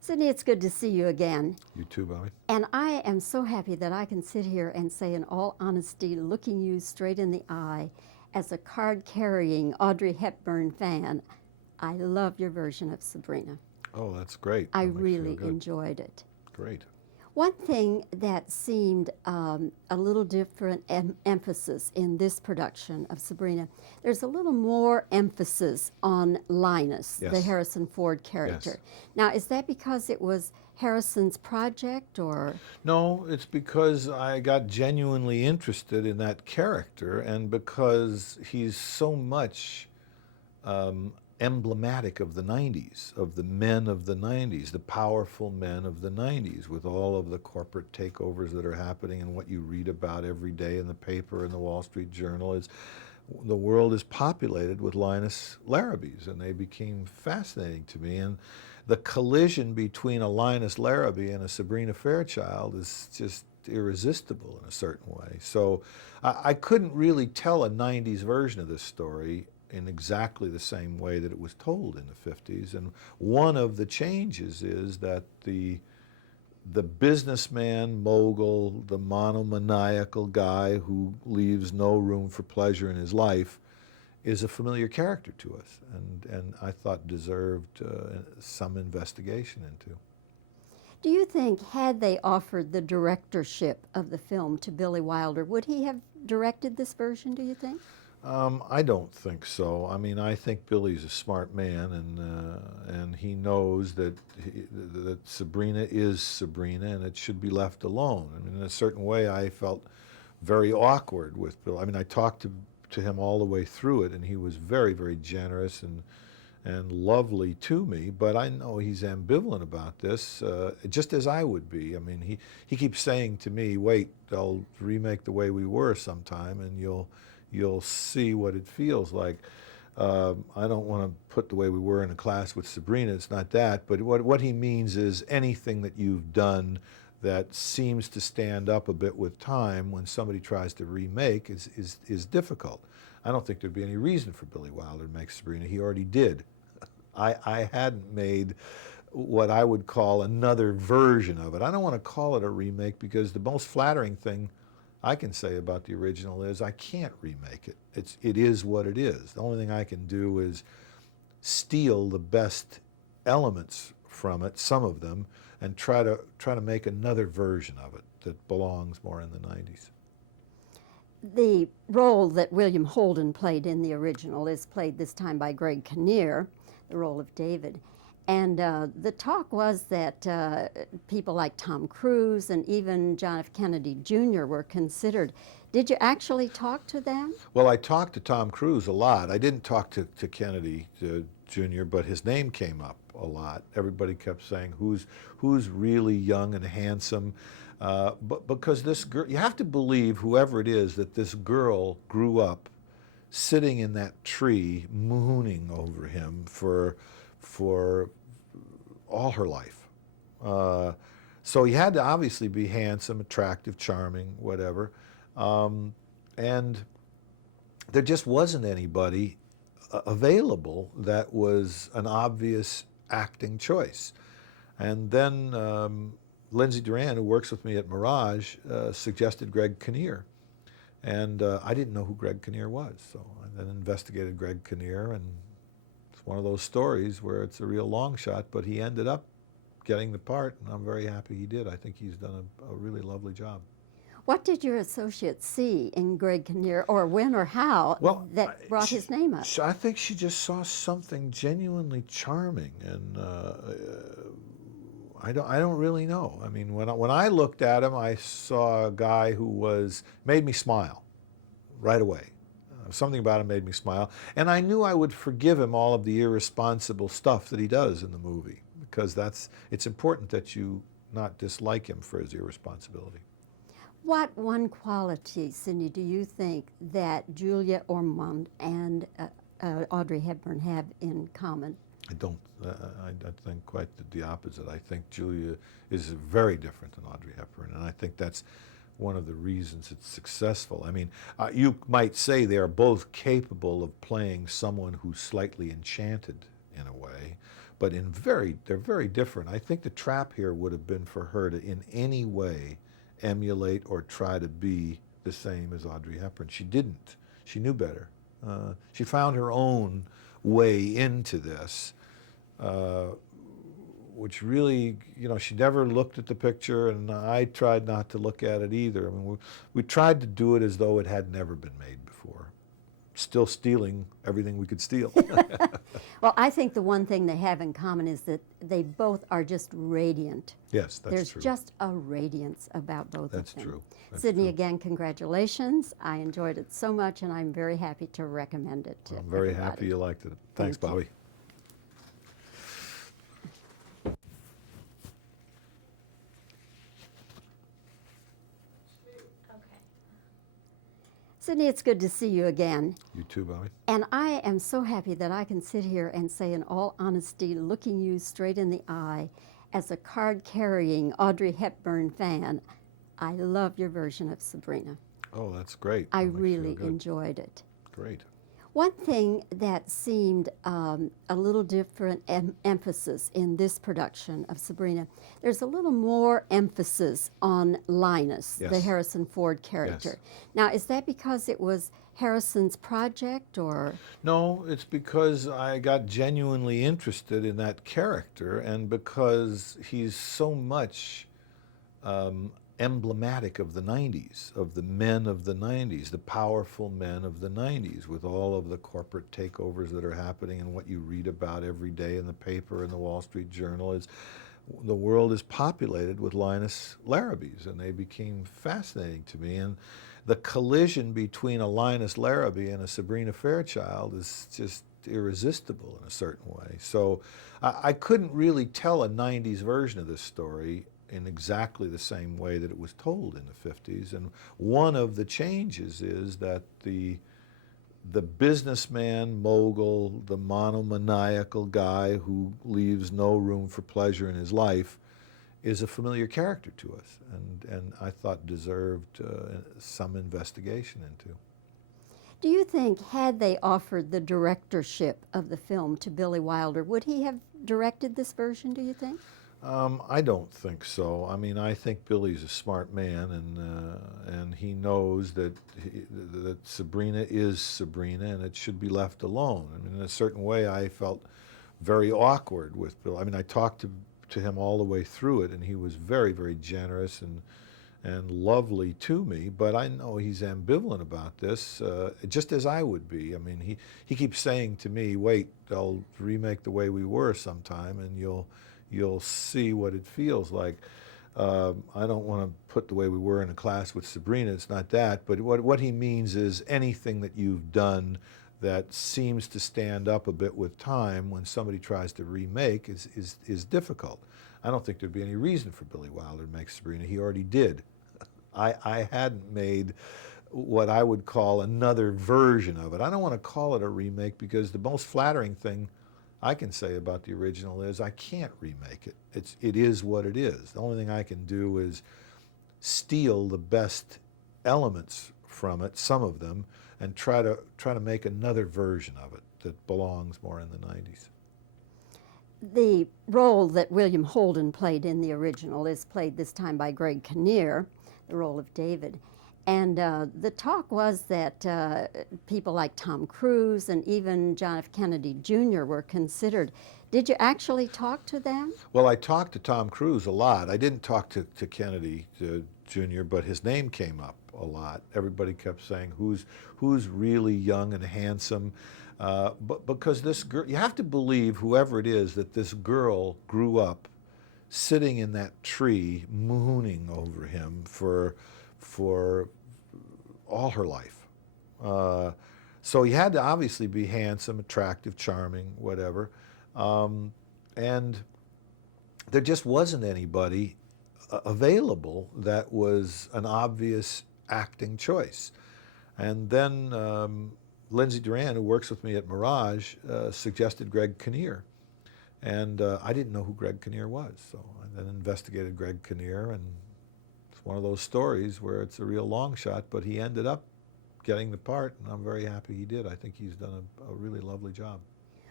Sydney, it's good to see you again. You too, Bobbie. And I am so happy that I can sit here and say, in all honesty, looking you straight in the eye, as a card carrying Audrey Hepburn fan, I love your version of Sabrina. Oh, that's great. I That makes you feel really good. enjoyed it. Great. One thing that seemed a little different emphasis in this production of Sabrina, there's a little more emphasis on Linus, the Yes. Harrison Ford character. Yes. Now, is that because it was Harrison's project, or? No, it's because I got genuinely interested in that character and because he's so much emblematic of the 90s, of the men of the 90s, the powerful men of the 90s, with all of the corporate takeovers that are happening and what you read about every day in the paper and the Wall Street Journal. Is the world is populated with Linus Larrabees, and they became fascinating to me. And the collision between a Linus Larrabee and a Sabrina Fairchild is just irresistible in a certain way. So I couldn't really tell a 90s version of this story in exactly the same way that it was told in the 50s. And one of the changes is that the businessman, mogul, the monomaniacal guy who leaves no room for pleasure in his life is a familiar character to us, and I thought deserved some investigation into. Do you think, had they offered the directorship of the film to Billy Wilder, would he have directed this version, do you think? I don't think so. I mean, I think Billy's a smart man, and he knows that that Sabrina is Sabrina, and it should be left alone. I mean, in a certain way, I felt very awkward with Bill. I mean, I talked to him all the way through it, and he was very, very generous and lovely to me. But I know he's ambivalent about this, just as I would be. I mean, he keeps saying to me, "Wait, I'll remake The Way We Were sometime, and you'll see what it feels like." I don't want to put The Way We Were in a class with Sabrina. It's not that. But what he means is anything that you've done that seems to stand up a bit with time when somebody tries to remake is difficult. I don't think there'd be any reason for Billy Wilder to make Sabrina. He already did. I hadn't made what I would call another version of it. I don't want to call it a remake because the most flattering thing I can say about the original is I can't remake it. It is what it is. The only thing I can do is steal the best elements from it, some of them, and try to make another version of it that belongs more in the 90s. The role that William Holden played in the original is played this time by Greg Kinnear, the role of David. And the talk was that people like Tom Cruise and even John F. Kennedy Jr. were considered. Did you actually talk to them? Well, I talked to Tom Cruise a lot. I didn't talk to Kennedy Jr., but his name came up a lot. Everybody kept saying, who's really young and handsome? But because this girl, you have to believe, whoever it is, that this girl grew up sitting in that tree mooning over him for all her life. So he had to obviously be handsome, attractive, charming, whatever. And there just wasn't anybody available that was an obvious acting choice. And then Lindsay Duran, who works with me at Mirage, suggested Greg Kinnear. And I didn't know who Greg Kinnear was, so I then investigated Greg Kinnear, and it's one of those stories where it's a real long shot, but he ended up getting the part, and I'm very happy he did. I think he's done a really lovely job. What did your associate see in Greg Kinnear, or when or how, that brought his name up? I think she just saw something genuinely charming, and I don't really know. I mean, when I looked at him, I saw a guy who made me smile right away. Something about him made me smile, and I knew I would forgive him all of the irresponsible stuff that he does in the movie, because it's important that you not dislike him for his irresponsibility. What one quality, Cindy, do you think that Julia Ormond and Audrey Hepburn have in common? I don't. I think quite the opposite. I think Julia is very different than Audrey Hepburn, and I think that's one of the reasons it's successful. I mean, you might say they are both capable of playing someone who's slightly enchanted in a way, but they're very different. I think the trap here would have been for her to in any way emulate or try to be the same as Audrey Hepburn. She didn't. She knew better. She found her own way into this, which really, she never looked at the picture, and I tried not to look at it either. I mean, we tried to do it as though it had never been made before, still stealing everything we could steal. Well, I think the one thing they have in common is that they both are just radiant. Yes, that's There's true. just a radiance about both That's of them. true. That's Sydney, true. again, congratulations. I enjoyed it so much, and I'm very happy to recommend it to I'm very everybody. happy you liked it. Thanks, Thank you. Bobbie. Sydney, it's good to see you again. You too, Bobbie. And I am so happy that I can sit here and say, in all honesty, looking you straight in the eye, as a card-carrying Audrey Hepburn fan, I love your version of Sabrina. Oh, that's great. I That makes you feel really good. enjoyed it. Great. One thing that seemed a little different emphasis in this production of Sabrina, there's a little more emphasis on Linus, the Yes. Harrison Ford character. Yes. Now, is that because it was Harrison's project, or? No, it's because I got genuinely interested in that character, and because he's so much emblematic of the 90s, of the men of the 90s, the powerful men of the 90s, with all of the corporate takeovers that are happening and what you read about every day in the paper and the Wall Street Journal. The world is populated with Linus Larrabees, and they became fascinating to me. And the collision between a Linus Larrabee and a Sabrina Fairchild is just irresistible in a certain way. So I couldn't really tell a 90s version of this story in exactly the same way that it was told in the 50s. And one of the changes is that the businessman, mogul, the monomaniacal guy who leaves no room for pleasure in his life is a familiar character to us, and I thought deserved some investigation into. Do you think, had they offered the directorship of the film to Billy Wilder, would he have directed this version, do you think? I don't think so. I mean, I think Billy's a smart man, and he knows that that Sabrina is Sabrina, and it should be left alone. I mean, in a certain way, I felt very awkward with Bill. I mean, I talked to him all the way through it, and he was very, very generous and lovely to me. But I know he's ambivalent about this, just as I would be. I mean, he keeps saying to me, "Wait, they'll remake The Way We Were sometime, and you'll see what it feels like." I don't want to put The Way We Were in a class with Sabrina. It's not that. But what he means is anything that you've done that seems to stand up a bit with time when somebody tries to remake is difficult. I don't think there'd be any reason for Billy Wilder to make Sabrina. He already did. I hadn't made what I would call another version of it. I don't want to call it a remake because the most flattering thing I can say about the original is I can't remake it. It is what it is. The only thing I can do is steal the best elements from it, some of them, and try to make another version of it that belongs more in the 90s. The role that William Holden played in the original is played this time by Greg Kinnear, the role of David. And the talk was that people like Tom Cruise and even John F. Kennedy Jr. were considered. Did you actually talk to them? Well, I talked to Tom Cruise a lot. I didn't talk to Kennedy Jr., but his name came up a lot. Everybody kept saying, who's really young and handsome? But because this girl, you have to believe, whoever it is, that this girl grew up sitting in that tree mooning over him for all her life. So he had to obviously be handsome, attractive, charming, whatever. And there just wasn't anybody available that was an obvious acting choice. And then Lindsay Duran, who works with me at Mirage, suggested Greg Kinnear. And I didn't know who Greg Kinnear was, so I then investigated Greg Kinnear, and it's one of those stories where it's a real long shot, but he ended up getting the part, and I'm very happy he did. I think he's done a really lovely job.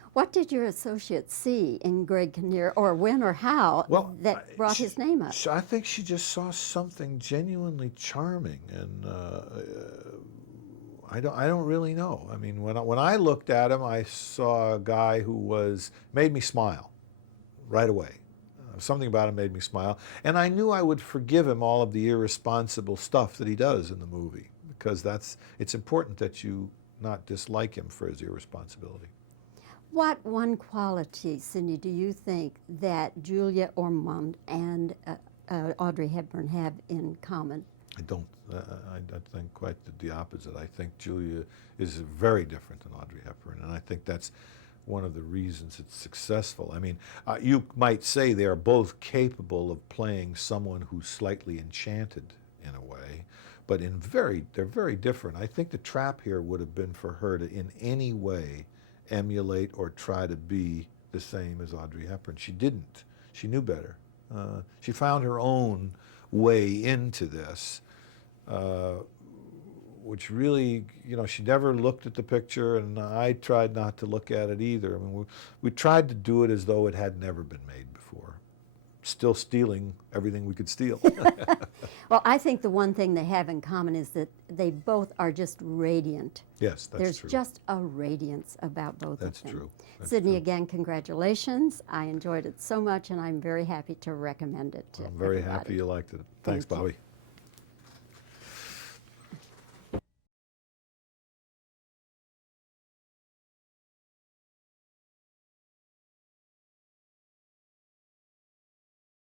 What did your associate see in Greg Kinnear, or when or how, Well, that brought his name up? I think she just saw something genuinely charming, and I don't really know. I mean, when I looked at him, I saw a guy who made me smile right away. Something about him made me smile, and I knew I would forgive him all of the irresponsible stuff that he does in the movie, because it's important that you not dislike him for his irresponsibility. What one quality, Cindy, do you think that Julia Ormond and Audrey Hepburn have in common? I don't. I think quite the opposite. I think Julia is very different than Audrey Hepburn, and I think that's one of the reasons it's successful. I mean, you might say they are both capable of playing someone who's slightly enchanted in a way, but they're very different. I think the trap here would have been for her to in any way emulate or try to be the same as Audrey Hepburn. She didn't. She knew better. She found her own way into this, which really, she never looked at the picture, and I tried not to look at it either. I mean, we tried to do it as though it had never been made before, still stealing everything we could steal. Well, I think the one thing they have in common is that they both are just radiant. Yes, that's There's true. just a radiance about both That's of them. true. That's Sydney, true. again, congratulations. I enjoyed it so much, and I'm very happy to recommend it to I'm very everybody. happy you liked it. Thanks, Thank you. Bobbie.